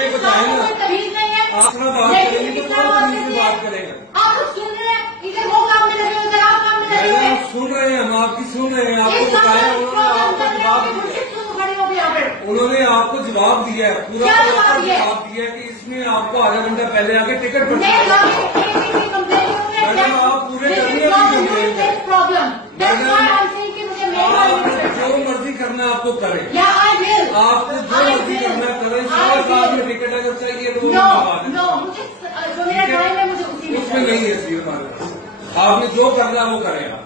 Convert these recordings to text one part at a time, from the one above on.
ये बताएं ना, तमीज नहीं है। आप ना बात करेंगे तो तमीज से बात करेंगे। आप कुछ सुन रहे हैं, इधर वो काम में लगे, उधर आप काम में लगे हुए हैं। सुन रहे हैं, हम आपकी सुन रहे हैं। आपको बताया, उन्होंने आपको जवाब दिया, उन्होंने आपको जवाब दिया है, पूरा जवाब दिया है कि इसमें आपको आधा घंटा पहले आके टिकट मैडम आप पूरे करने जो मर्जी करना आपको करें, आपको जो मर्जी करना करें। 7 में टिकट अगर चाहिए तो उसमें नहीं है सी हमारे पास। आपने जो करना वो करें। आप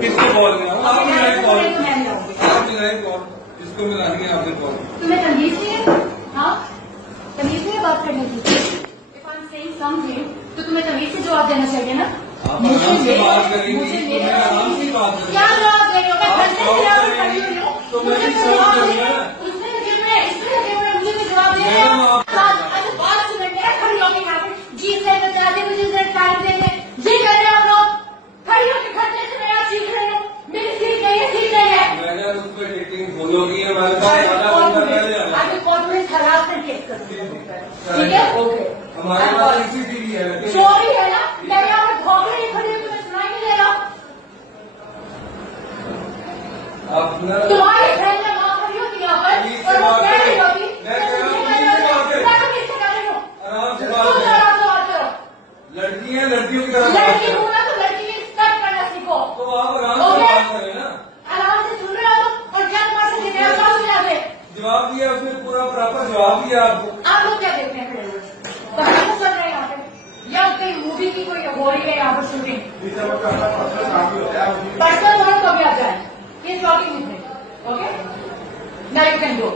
किसको कॉल मिला? आप मिलाए कॉल, आप मिलाए कॉल, जिसको मिलानी है आपने कॉल। तुम्हें तमीज नहीं है? हाँ, तमीज नहीं है बात करने की। If I'm saying something, तो तुम्हें तमीज से जवाब देना चाहिए ना। आप आराम से बात करेंगी तो मैं आराम से बात करूँगी। क्या जवाब दे रहे हो? मैं घंटे से यहाँ पर खड़ी हुई हूँ, तो मैं भी सर्व करूँगा। उसमें लगे हुए हैं, इसमें लगे हुए हैं, मुझे भी जवाब दे रहे हो। अच्छा, बात सुनें, मेरा खड़ी होकर यहाँ पे जी सर बता दे, मुझे सर टाइम देंगे, ये कर रहे हो आप लोग। खड़ी होकर घंटे से मैं यहाँ सीख रही हूँ, मेरी सीख नहीं है, सीख नहीं है। मैंने उस पर मीटिंग होगी, हमारे पास आधा घंटा पहले आना। आगे कॉर्पोरेट हरासमेंट केस कर ठीक है, ओके। हमारे पास CCTV है। चोरी है ना, मैं यहाँ पर भौंकने नहीं खड़ी हूँ, तुम्हें सुनाई नहीं दे रहा। तुम्हारी फ्रेंड ने वहाँ खड़ी होती यहाँ पर और वो कह रही होती, मैं तो किससे कर रही हूँ? आराम से तुम बात करें। आराम से बात करो। लड़कियां लड़कियों की तरह बात लड़की करें। हूँ ना तो लड़की की रिस्पेक्ट करना सीखो। तो आप आराम से बात करें ना। आराम से सुन रहे हो तुम और क्या तुम्हारे से मेरा जवाब नहीं आते? जवाब दिया उसने, पूरा प्रॉपर जवाब दिया आपको। आप लोग क्या देखते हैं? बच्चे चल रहे हैं यहाँ पे या कहीं मूवी की कोई हो रही है यहाँ पर शूटिंग? पर्सनल वर्क कभी आ जाए, ये talking with me, okay? Now you can go.